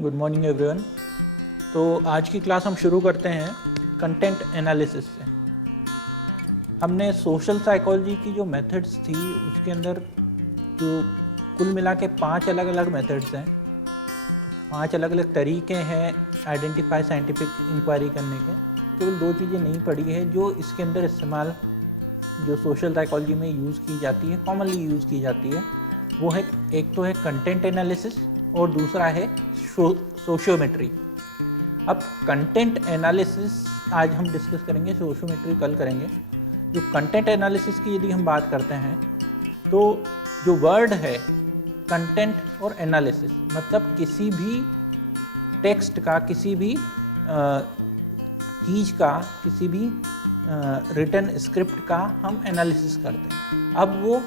Good morning everyone. तो आज की क्लास हम शुरू करते हैं कंटेंट एनालिसिस से। हमने सोशल साइकोलॉजी की जो मेथड्स थी उसके अंदर जो कुल मिला के 5 अलग अलग मेथड्स हैं, 5 अलग अलग तरीके हैं आइडेंटिफाई साइंटिफिक इंक्वायरी करने के। केवल 2 चीज़ें नहीं पढ़ी है जो इसके अंदर इस्तेमाल जो सोशल साइकोलॉजी में यूज़ की जाती है, कॉमनली यूज़ की जाती है। वो है, एक तो है कंटेंट एनालिसिस और दूसरा है सोशियोमेट्री। अब कंटेंट एनालिसिस आज हम डिस्कस करेंगे, सोशियोमेट्री कल करेंगे। जो कंटेंट एनालिसिस की यदि हम बात करते हैं तो जो वर्ड है कंटेंट और एनालिसिस, मतलब किसी भी टेक्स्ट का, किसी भी चीज़ का, किसी भी रिटन स्क्रिप्ट का हम एनालिसिस करते हैं। अब वो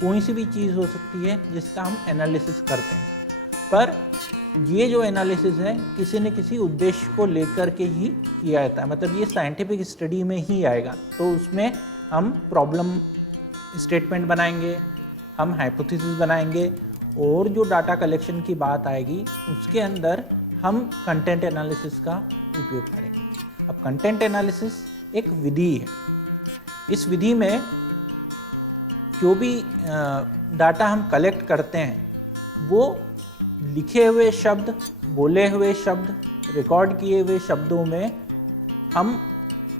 कोई सी भी चीज़ हो सकती है जिसका हम एनालिसिस करते हैं, पर ये जो एनालिसिस है किसी न किसी उद्देश्य को लेकर के ही किया जाता है। मतलब ये साइंटिफिक स्टडी में ही आएगा। तो उसमें हम प्रॉब्लम स्टेटमेंट बनाएंगे, हम हाइपोथेसिस बनाएंगे और जो डाटा कलेक्शन की बात आएगी उसके अंदर हम कंटेंट एनालिसिस का उपयोग करेंगे। अब कंटेंट एनालिसिस एक विधि है। इस विधि में जो भी डाटा हम कलेक्ट करते हैं वो लिखे हुए शब्द, बोले हुए शब्द, रिकॉर्ड किए हुए शब्दों में हम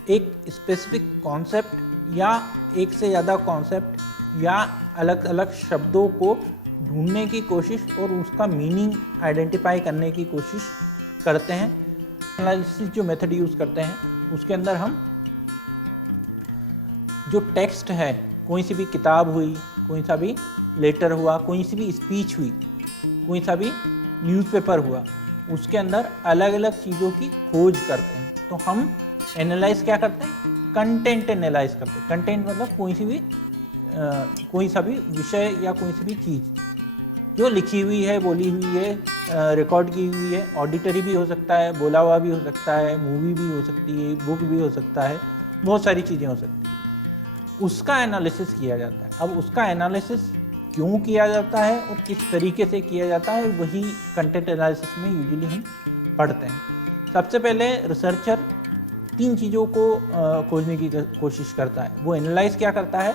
एक स्पेसिफिक कॉन्सेप्ट या एक से ज़्यादा कॉन्सेप्ट या अलग अलग शब्दों को ढूंढने की कोशिश और उसका मीनिंग आइडेंटिफाई करने की कोशिश करते हैं। एनालिसिस जो मेथड यूज़ करते हैं उसके अंदर हम जो टेक्स्ट है, कोई सी भी किताब हुई, कोई सा भी लेटर हुआ, कोई सी भी स्पीच हुई, कोई सा भी न्यूज़पेपर हुआ, उसके अंदर अलग अलग चीज़ों की खोज करते हैं। तो हम एनालाइज क्या करते हैं? कंटेंट एनालाइज करते हैं। कंटेंट मतलब कोई सा भी विषय या कोई सी भी चीज़ जो लिखी हुई है, बोली हुई है, रिकॉर्ड की हुई है। ऑडिटरी भी हो सकता है, बोला हुआ भी हो सकता है, मूवी भी हो सकती है, बुक भी हो सकता है, बहुत सारी चीज़ें हो सकती हैं। उसका एनालिसिस किया जाता है। अब उसका एनालिसिस क्यों किया जाता है और किस तरीके से किया जाता है, वही कंटेंट एनालिसिस में यूजुअली हम पढ़ते हैं। सबसे पहले रिसर्चर 3 चीज़ों को खोजने की कोशिश करता है। वो एनालाइज क्या करता है?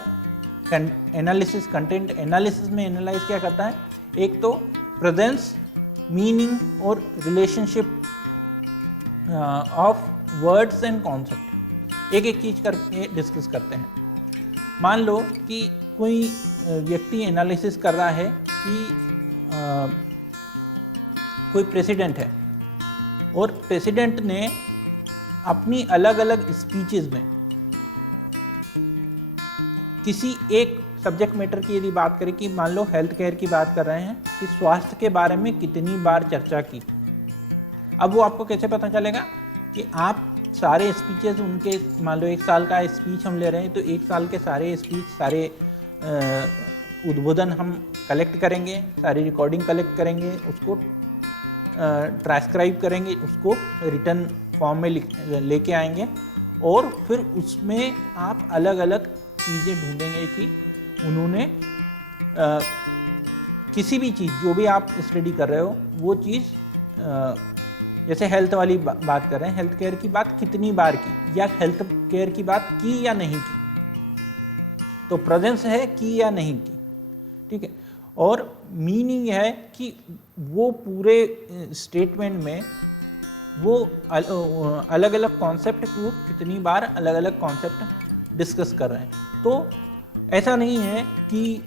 एनालिसिस, कंटेंट एनालिसिस में एनालाइज क्या करता है? एक तो प्रेजेंस, मीनिंग और relationship of words and concept. एक एक चीज़ करके डिस्कस करते हैं। मान लो कि कोई व्यक्ति एनालिसिस कर रहा है कि कोई प्रेसिडेंट है और प्रेसिडेंट ने अपनी अलग अलग स्पीचेस में किसी एक सब्जेक्ट मैटर की यदि बात करें कि मान लो हेल्थ केयर की बात कर रहे हैं कि स्वास्थ्य के बारे में कितनी बार चर्चा की। अब वो आपको कैसे पता चलेगा कि आप सारे स्पीचेस उनके, मान लो 1 साल का स्पीच हम ले रहे हैं तो 1 साल के सारे स्पीच, सारे उद्बोधन हम कलेक्ट करेंगे, सारी रिकॉर्डिंग कलेक्ट करेंगे, उसको ट्रांसक्राइब करेंगे, उसको रिटन फॉर्म में लेके आएंगे और फिर उसमें आप अलग अलग चीज़ें ढूंढेंगे कि उन्होंने किसी भी चीज़, जो भी आप स्टडी कर रहे हो वो चीज़, जैसे हेल्थ वाली बात कर रहे हैं, हेल्थ केयर की बात कितनी बार की या हेल्थ केयर की बात की या नहीं की। तो प्रेजेंस है कि या नहीं की, ठीक है। और मीनिंग है कि वो पूरे स्टेटमेंट में वो अलग अलग कॉन्सेप्ट को कितनी बार अलग अलग कॉन्सेप्ट डिस्कस कर रहे हैं। तो ऐसा नहीं है कि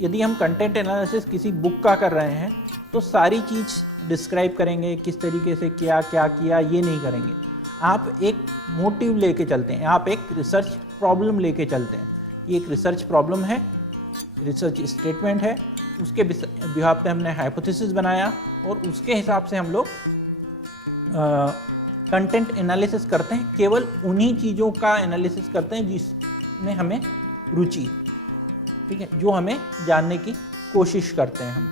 यदि हम कंटेंट एनालिसिस किसी बुक का कर रहे हैं तो सारी चीज़ डिस्क्राइब करेंगे, किस तरीके से क्या किया, ये नहीं करेंगे। आप एक मोटिव लेके चलते हैं, आप एक रिसर्च प्रॉब्लम लेके चलते हैं। ये एक रिसर्च प्रॉब्लम है, रिसर्च स्टेटमेंट है, उसके बिहाफ पे हमने हाइपोथेसिस बनाया और उसके हिसाब से हम लोग कंटेंट एनालिसिस करते हैं। केवल उन्हीं चीज़ों का एनालिसिस करते हैं जिसमें हमें रुचि, ठीक है, जो हमें जानने की कोशिश करते हैं। हम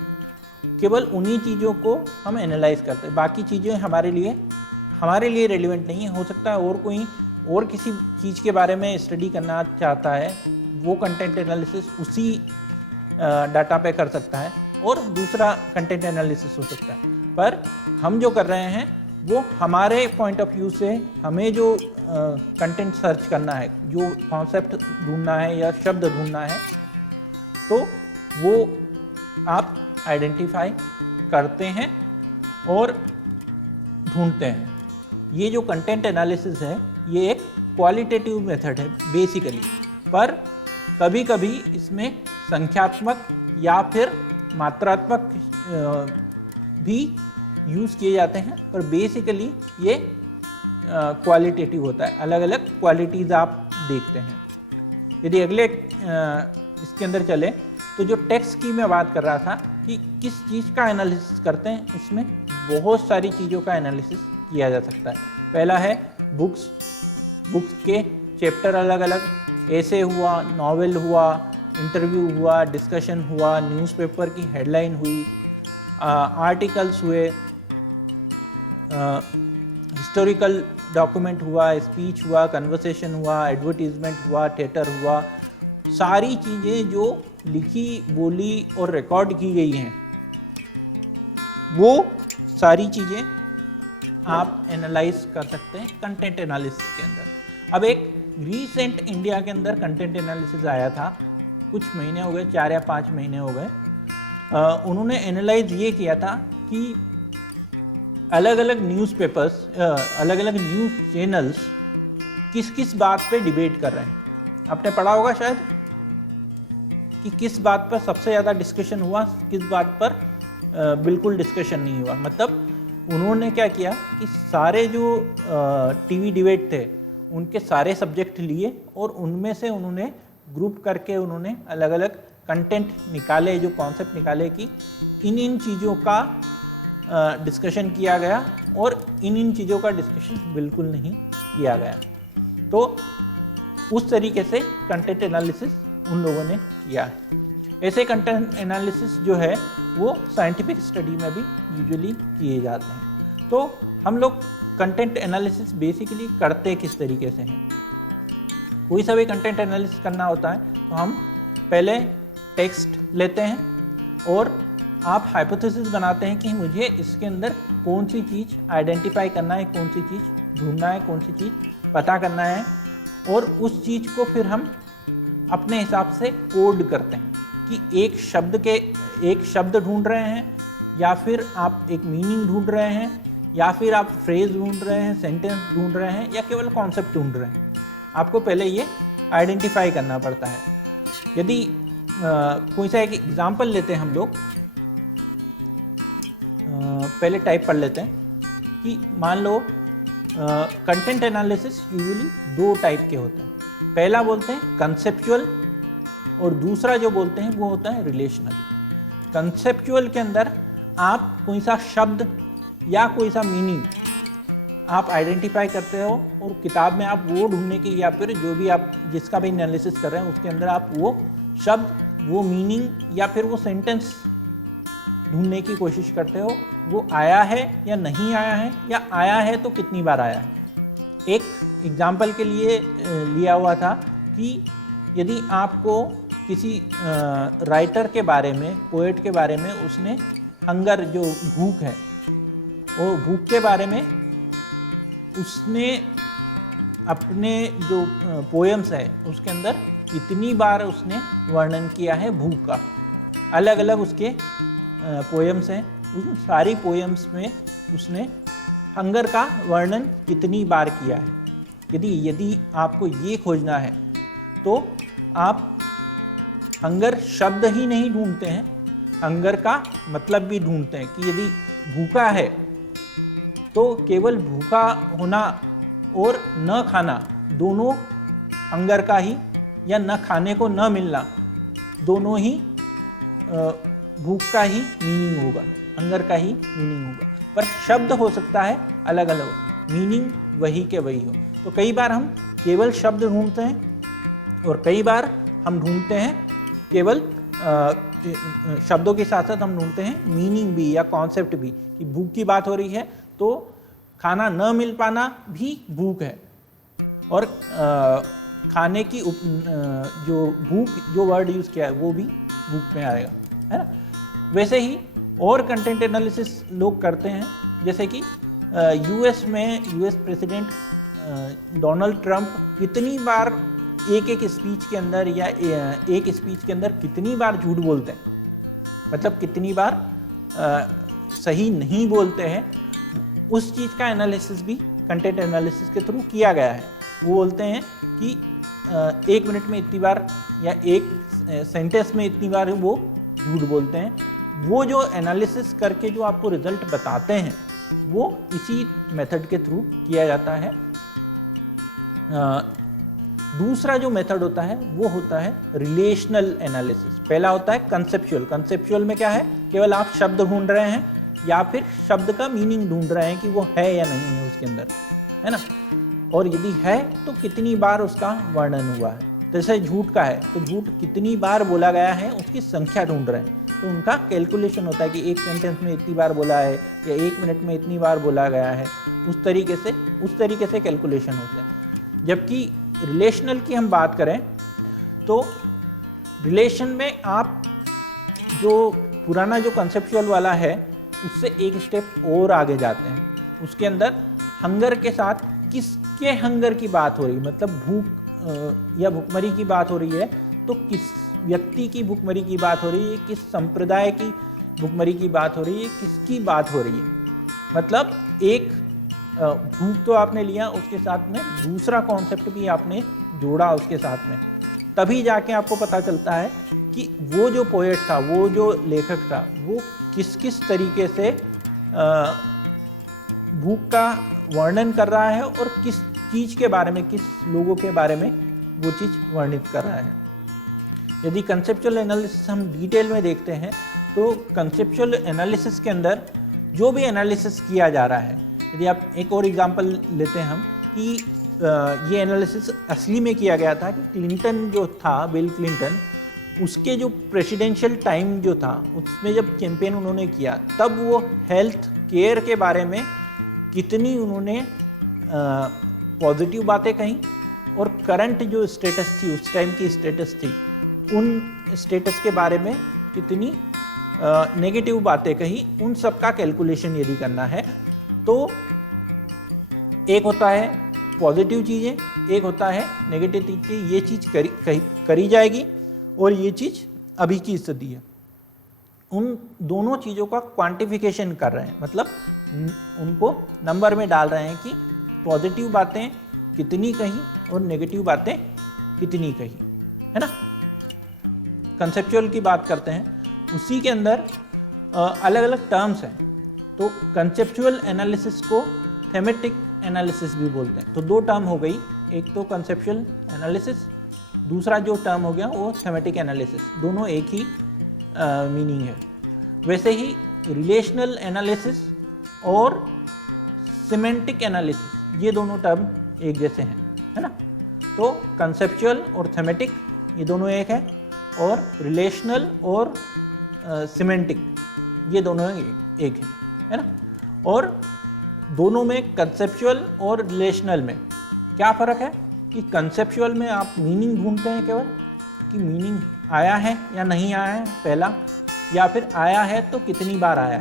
केवल उन्हीं चीज़ों को हम एनालाइज करते हैं। बाकी चीज़ें हमारे लिए रेलिवेंट नहीं है। हो सकता है और कोई और किसी चीज़ के बारे में स्टडी करना चाहता है, वो कंटेंट एनालिसिस उसी डाटा पे कर सकता है और दूसरा कंटेंट एनालिसिस हो सकता है। पर हम जो कर रहे हैं वो हमारे पॉइंट ऑफ व्यू से हमें जो कंटेंट सर्च करना है, जो कॉन्सेप्ट ढूंढना है या शब्द ढूंढना है, तो वो आप आइडेंटिफाई करते हैं और ढूंढते हैं। ये जो कंटेंट एनालिसिस है ये एक क्वालिटेटिव मेथड है बेसिकली, पर कभी कभी इसमें संख्यात्मक या फिर मात्रात्मक भी यूज़ किए जाते हैं, पर बेसिकली ये क्वालिटेटिव होता है। अलग अलग क्वालिटीज़ आप देखते हैं। यदि अगले इसके अंदर चले तो जो टेक्स्ट की मैं बात कर रहा था कि किस चीज़ का एनालिसिस करते हैं, इसमें बहुत सारी चीज़ों का एनालिसिस किया जा सकता है। पहला है बुक्स के चैप्टर अलग अलग, ऐसे हुआ, नॉवेल हुआ, इंटरव्यू हुआ, डिस्कशन हुआ, न्यूज़पेपर की हेडलाइन हुई, आर्टिकल्स हुए, हिस्टोरिकल डॉक्यूमेंट हुआ, स्पीच हुआ, कन्वर्सेशन हुआ, एडवर्टीजमेंट हुआ, थिएटर हुआ। सारी चीज़ें जो लिखी, बोली और रिकॉर्ड की गई हैं, वो सारी चीज़ें आप एनालाइज कर सकते हैं कंटेंट एनालिसिस के अंदर। अब एक रीसेंट इंडिया के अंदर कंटेंट एनालिसिस आया था, कुछ महीने हो गए, 4 या 5 महीने हो गए। उन्होंने एनालाइज ये किया था कि अलग अलग न्यूज़पेपर्स, अलग अलग न्यूज़ चैनल्स किस किस बात पे डिबेट कर रहे हैं। आपने पढ़ा होगा शायद कि किस बात पर सबसे ज़्यादा डिस्कशन हुआ, किस बात पर बिल्कुल डिस्कशन नहीं हुआ। मतलब उन्होंने क्या किया कि सारे जो टीवी डिबेट थे उनके सारे सब्जेक्ट लिए और उनमें से उन्होंने ग्रुप करके उन्होंने अलग अलग कंटेंट निकाले, जो कॉन्सेप्ट निकाले कि इन चीज़ों का डिस्कशन किया गया और इन चीज़ों का डिस्कशन बिल्कुल नहीं किया गया। तो उस तरीके से कंटेंट एनालिसिस उन लोगों ने किया है। ऐसे कंटेंट एनालिसिस जो है वो साइंटिफिक स्टडी में भी यूजुअली किए जाते हैं। तो हम लोग कंटेंट एनालिसिस बेसिकली करते किस तरीके से हैं। कोई सा भी कंटेंट एनालिसिस करना होता है तो हम पहले टेक्स्ट लेते हैं और आप हाइपोथेसिस बनाते हैं कि मुझे इसके अंदर कौन सी चीज़ आइडेंटिफाई करना है, कौन सी चीज़ ढूंढना है, कौन सी चीज़ पता करना है, और उस चीज़ को फिर हम अपने हिसाब से कोड करते हैं कि एक शब्द ढूंढ रहे हैं, या फिर आप एक मीनिंग ढूंढ रहे हैं, या फिर आप फ्रेज ढूंढ रहे हैं, सेंटेंस ढूंढ रहे हैं, या केवल कॉन्सेप्ट ढूंढ रहे हैं। आपको पहले ये आइडेंटिफाई करना पड़ता है। यदि कोई सा एक एग्जाम्पल लेते हैं हम लोग, पहले टाइप पढ़ लेते हैं कि मान लो कंटेंट एनालिसिस यूजुअली 2 टाइप के होते हैं। पहला बोलते हैं कंसेप्चुअल और दूसरा जो बोलते हैं वो होता है रिलेशनल। कंसेप्चुअल के अंदर आप कोई सा शब्द या कोई सा मीनिंग आप आइडेंटिफाई करते हो और किताब में आप वो ढूंढने की, या फिर जो भी आप जिसका भी एनालिसिस कर रहे हैं उसके अंदर आप वो शब्द, वो मीनिंग या फिर वो सेंटेंस ढूंढने की कोशिश करते हो, वो आया है या नहीं आया है, या आया है तो कितनी बार आया है। एक एग्जाम्पल के लिए लिया हुआ था कि यदि आपको किसी राइटर के बारे में, पोएट के बारे में, उसने हंगर जो भूख है, वो भूख के बारे में उसने अपने जो पोएम्स है उसके अंदर कितनी बार उसने वर्णन किया है भूख का। अलग अलग उसके पोएम्स हैं, उन सारी पोएम्स में उसने हंगर का वर्णन कितनी बार किया है। यदि आपको ये खोजना है तो आप हंगर शब्द ही नहीं ढूंढते हैं, हंगर का मतलब भी ढूंढते हैं कि यदि भूखा है तो केवल भूखा होना और न खाना दोनों हंगर का ही, या न खाने को न मिलना दोनों ही भूख का ही मीनिंग होगा, हंगर का ही मीनिंग होगा। पर शब्द हो सकता है अलग अलग, मीनिंग वही के वही हो। तो कई बार हम केवल शब्द ढूंढते हैं और कई बार हम ढूंढते हैं केवल शब्दों के साथ साथ हम ढूंढते हैं मीनिंग भी या कॉन्सेप्ट भी, कि भूख की बात हो रही है तो खाना न मिल पाना भी भूख है, और खाने की जो भूख जो वर्ड यूज़ किया है वो भी भूख में आएगा, है ना। वैसे ही और कंटेंट एनालिसिस लोग करते हैं, जैसे कि यूएस प्रेसिडेंट डोनाल्ड ट्रंप कितनी बार एक स्पीच के अंदर या एक स्पीच के अंदर कितनी बार झूठ बोलते हैं, मतलब कितनी बार सही नहीं बोलते हैं, उस चीज़ का एनालिसिस भी कंटेंट एनालिसिस के थ्रू किया गया है। वो बोलते हैं कि 1 मिनट में इतनी बार या एक सेंटेंस में इतनी बार वो झूठ बोलते हैं। वो जो एनालिसिस करके जो आपको रिजल्ट बताते हैं वो इसी मेथड के थ्रू किया जाता है। दूसरा जो मेथड होता है वो होता है रिलेशनल एनालिसिस। पहला होता है कंसेप्चुअल। कंसेप्चुअल में क्या है, केवल आप शब्द ढूंढ रहे हैं या फिर शब्द का मीनिंग ढूंढ रहे हैं कि वो है या नहीं है उसके अंदर, है ना, और यदि है तो कितनी बार उसका वर्णन हुआ है। जैसे झूठ का है तो झूठ कितनी बार बोला गया है उसकी संख्या ढूंढ रहे हैं, तो उनका कैलकुलेशन होता है कि एक सेंटेंस में इतनी बार बोला है या 1 मिनट में इतनी बार बोला गया है, उस तरीके से कैलकुलेशन होता है। जबकि रिलेशनल की हम बात करें तो रिलेशन में आप जो पुराना जो कंसेप्चुअल वाला है उससे एक स्टेप और आगे जाते हैं। उसके अंदर हंगर के साथ किसके हंगर की बात हो रही, मतलब भूख या भूखमरी की बात हो रही है, तो किस व्यक्ति की भूखमरी की बात हो रही है, किस संप्रदाय की भूखमरी की बात हो रही है, किसकी बात हो रही है। मतलब एक भूख तो आपने लिया, उसके साथ में दूसरा कॉन्सेप्ट भी आपने जोड़ा उसके साथ में, तभी जाके आपको पता चलता है कि वो जो पोएट था, वो जो लेखक था, वो किस किस तरीके से भूख का वर्णन कर रहा है और किस चीज़ के बारे में, किस लोगों के बारे में वो चीज़ वर्णित कर रहा है। यदि कंसेप्चुअल एनालिसिस हम डिटेल में देखते हैं तो कंसेप्चुअल एनालिसिस के अंदर जो भी एनालिसिस किया जा रहा है, यदि आप एक और एग्जांपल लेते हैं हम कि ये एनालिसिस असली में किया गया था कि क्लिंटन जो था, बिल क्लिंटन, उसके जो प्रेसिडेंशियल टाइम जो था उसमें जब कैंपेन उन्होंने किया तब वो हेल्थ केयर के बारे में कितनी उन्होंने पॉजिटिव बातें कहीं और करंट जो स्टेटस थी, उस टाइम की स्टेटस थी, उन स्टेटस के बारे में कितनी नेगेटिव बातें कही, उन सब का कैलकुलेशन यदि करना है तो एक होता है पॉजिटिव चीज़ें, एक होता है नेगेटिव चीज़ें। ये चीज़ करी जाएगी और ये चीज़ अभी की स्थिति है। उन दोनों चीज़ों का क्वांटिफिकेशन कर रहे हैं, मतलब उनको नंबर में डाल रहे हैं कि पॉजिटिव बातें कितनी कही और नेगेटिव बातें कितनी कही, है ना। कंसेप्चुअल की बात करते हैं, उसी के अंदर अलग अलग टर्म्स हैं। तो कंसेप्चुअल एनालिसिस को थेमेटिक एनालिसिस भी बोलते हैं। तो 2 टर्म हो गई, एक तो कंसेप्चुअल एनालिसिस, दूसरा जो टर्म हो गया वो थेमेटिक एनालिसिस। दोनों एक ही मीनिंग है। वैसे ही रिलेशनल एनालिसिस और सिमेंटिक एनालिसिस, ये दोनों टर्म एक जैसे हैं, है ना। तो कंसेप्चुअल और थेमेटिक ये दोनों एक है, और रिलेशनल और सिमेंटिक ये दोनों एक है ना। और दोनों में कंसेप्चुअल और रिलेशनल में क्या फ़र्क है कि कंसेप्चुअल में आप मीनिंग ढूंढते हैं केवल कि मीनिंग आया है या नहीं आया है पहला, या फिर आया है तो कितनी बार आया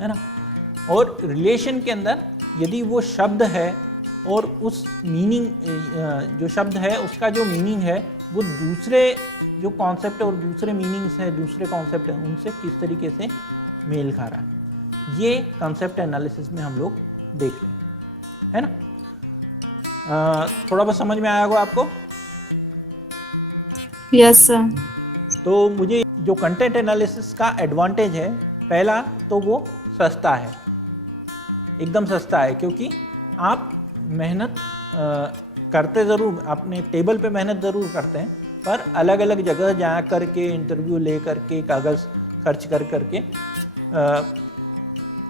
है ना। और रिलेशन के अंदर यदि वो शब्द है और उस मीनिंग जो शब्द है उसका जो मीनिंग है वो दूसरे जो कॉन्सेप्ट और दूसरे मीनिंग्स हैं, दूसरे कॉन्सेप्ट हैं, उनसे किस तरीके से मेल खा रहा है, ये कॉन्सेप्ट एनालिसिस में हम लोग देखते हैं, है ना। थोड़ा बहुत समझ में आया होगा आपको? Yes sir. तो मुझे जो कंटेंट एनालिसिस का एडवांटेज है, पहला तो वो सस्ता है, एकदम सस्ता है, क्योंकि आप मेहनत करते ज़रूर, अपने टेबल पे मेहनत ज़रूर करते हैं, पर अलग अलग जगह जा कर के इंटरव्यू ले कर के कागज़ खर्च कर के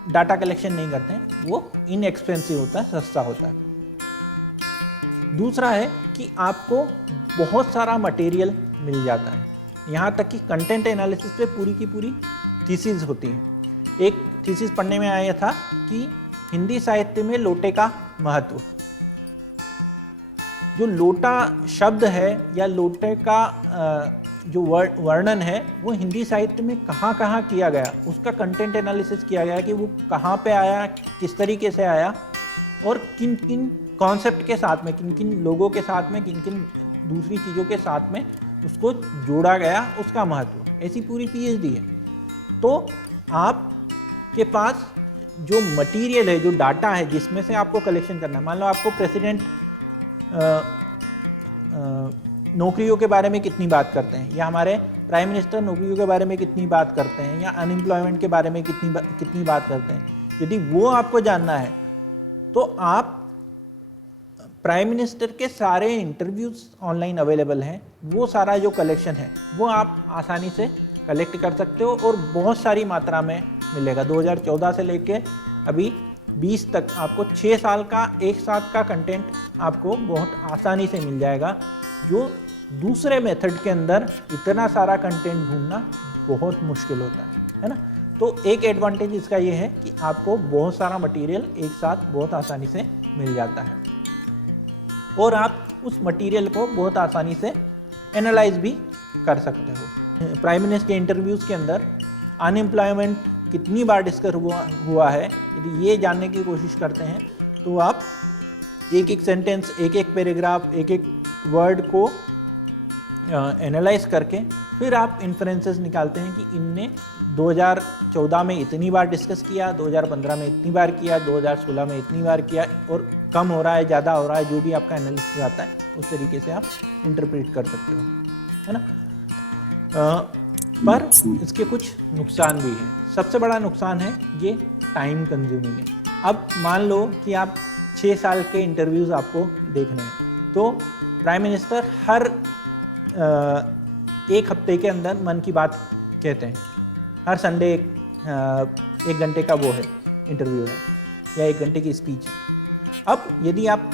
डाटा कलेक्शन नहीं करते हैं। वो इनएक्सपेंसिव होता है, सस्ता होता है। दूसरा है कि आपको बहुत सारा मटेरियल मिल जाता है, यहाँ तक कि कंटेंट एनालिसिस पे पूरी की पूरी थीसिस होती हैं। एक थीसिस पढ़ने में आया था कि हिंदी साहित्य में लोटे का महत्व। जो लोटा शब्द है या लोटे का जो वर्णन है वो हिंदी साहित्य में कहाँ कहाँ किया गया, उसका कंटेंट एनालिसिस किया गया कि वो कहाँ पे आया, किस तरीके से आया और किन किन कॉन्सेप्ट के साथ में, किन किन लोगों के साथ में, किन किन दूसरी चीज़ों के साथ में उसको जोड़ा गया, उसका महत्व, ऐसी पूरी पीएचडी है। तो आपके पास जो मटेरियल है, जो डाटा है जिसमें से आपको कलेक्शन करना है, मान लो आपको प्रेसिडेंट नौकरियों के बारे में कितनी बात करते हैं, या हमारे प्राइम मिनिस्टर नौकरियों के बारे में कितनी बात करते हैं, या अनएम्प्लॉयमेंट के बारे में कितनी बात करते हैं, यदि वो आपको जानना है तो आप प्राइम मिनिस्टर के सारे इंटरव्यूज़ ऑनलाइन अवेलेबल हैं, वो सारा जो कलेक्शन है वो आप आसानी से कलेक्ट कर सकते हो और बहुत सारी मात्रा में मिलेगा। 2014 से लेके अभी 20 तक आपको 6 साल का एक साथ का कंटेंट आपको बहुत आसानी से मिल जाएगा, जो दूसरे मेथड के अंदर इतना सारा कंटेंट ढूंढना बहुत मुश्किल होता है ना। तो एक एडवांटेज इसका ये है कि आपको बहुत सारा मटेरियल एक साथ बहुत आसानी से मिल जाता है और आप उस मटेरियल को बहुत आसानी से एनालाइज भी कर सकते हो। प्राइम मिनिस्टर के इंटरव्यूज़ के अंदर अनएम्प्लॉयमेंट कितनी बार डिस्कस हुआ है, यदि ये जानने की कोशिश करते हैं तो आप एक एक सेंटेंस, एक एक पैराग्राफ, एक एक वर्ड को एनालाइज करके फिर आप इन्फ्रेंसेस निकालते हैं कि इनने 2014 में इतनी बार डिस्कस किया, 2015 में इतनी बार किया, 2016 में इतनी बार किया और कम हो रहा है, ज़्यादा हो रहा है, जो भी आपका एनालिसिस आता है उस तरीके से आप इंटरप्रेट कर सकते हो, है ना। पर इसके कुछ नुकसान भी हैं। सबसे बड़ा नुकसान है ये टाइम कंज्यूमिंग है। अब मान लो कि आप 6 साल के इंटरव्यूज़ आपको देखने हैं, तो प्राइम मिनिस्टर हर एक हफ्ते के अंदर मन की बात कहते हैं, हर संडे 1 घंटे का वो है इंटरव्यू है या 1 घंटे की स्पीच है। अब यदि आप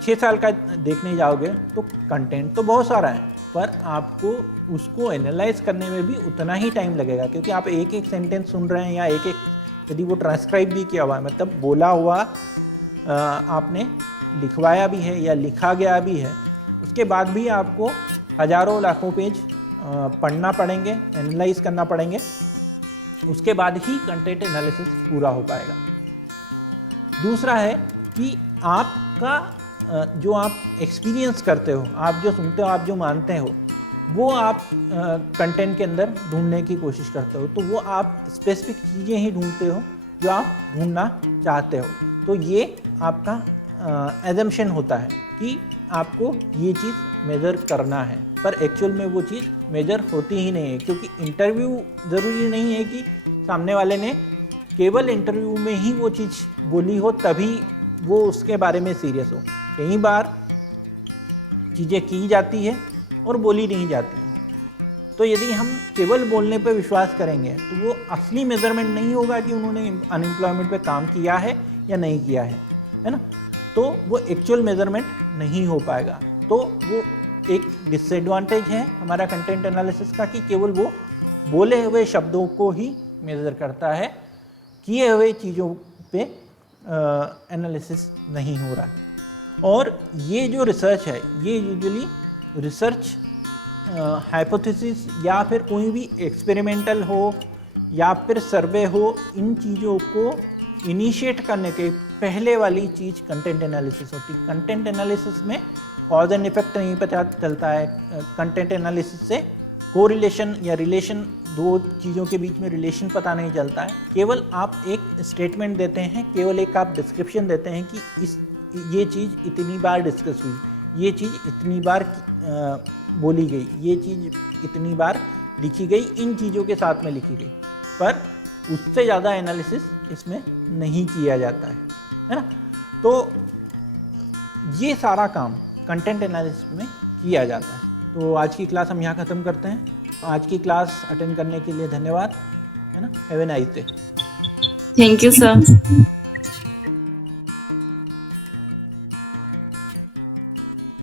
6 साल का देखने जाओगे तो कंटेंट तो बहुत सारा है, पर आपको उसको एनालाइज करने में भी उतना ही टाइम लगेगा, क्योंकि आप एक एक सेंटेंस सुन रहे हैं या एक एक यदि वो ट्रांसक्राइब भी किया हुआ है, मतलब बोला हुआ आपने लिखवाया भी है या लिखा गया भी है, उसके बाद भी आपको हज़ारों लाखों पेज पढ़ना पड़ेंगे, एनालाइज करना पड़ेंगे, उसके बाद ही कंटेंट एनालिसिस पूरा हो पाएगा। दूसरा है कि आपका जो आप एक्सपीरियंस करते हो, आप जो सुनते हो, आप जो मानते हो, वो आप कंटेंट के अंदर ढूंढने की कोशिश करते हो, तो वो आप स्पेसिफिक चीज़ें ही ढूंढते हो जो आप ढूंढना चाहते हो। तो ये आपका एजम्पशन होता है कि आपको ये चीज़ मेज़र करना है, पर एक्चुअल में वो चीज़ मेज़र होती ही नहीं है, क्योंकि इंटरव्यू ज़रूरी नहीं है कि सामने वाले ने केवल इंटरव्यू में ही वो चीज़ बोली हो तभी वो उसके बारे में सीरियस हो। कई बार चीज़ें की जाती है और बोली नहीं जाती है, तो यदि हम केवल बोलने पर विश्वास करेंगे तो वो असली मेज़रमेंट नहीं होगा कि उन्होंने अनएम्प्लॉयमेंट पे काम किया है या नहीं किया है ना। तो वो एक्चुअल मेज़रमेंट नहीं हो पाएगा। तो वो एक डिसएडवांटेज है हमारा कंटेंट एनालिसिस का कि केवल वो बोले हुए शब्दों को ही मेज़र करता है, किए हुए चीज़ों पे एनालिसिस नहीं हो रहा है। और ये जो रिसर्च है ये यूजुअली रिसर्च हाइपोथेसिस या फिर कोई भी एक्सपेरिमेंटल हो या फिर सर्वे हो, इन चीज़ों को इनिशिएट करने के पहले वाली चीज़ कंटेंट एनालिसिस होती है। कंटेंट एनालिसिस में कॉज एंड इफेक्ट नहीं पता चलता है। कंटेंट एनालिसिस से कोरिलेशन या रिलेशन, दो चीज़ों के बीच में रिलेशन पता नहीं चलता है। केवल आप एक स्टेटमेंट देते हैं, केवल एक आप डिस्क्रिप्शन देते हैं कि ये चीज़ इतनी बार डिस्कस हुई, ये चीज़ इतनी बार बोली गई, ये चीज़ इतनी बार लिखी गई, इन चीज़ों के साथ में लिखी गई, पर उससे ज़्यादा एनालिसिस इसमें नहीं किया जाता है ना। तो ये सारा काम कंटेंट एनालिसिस में किया जाता है। तो आज की क्लास हम यहाँ ख़त्म करते हैं। आज की क्लास अटेंड करने के लिए धन्यवाद, है ना। Have a nice day. Thank you sir.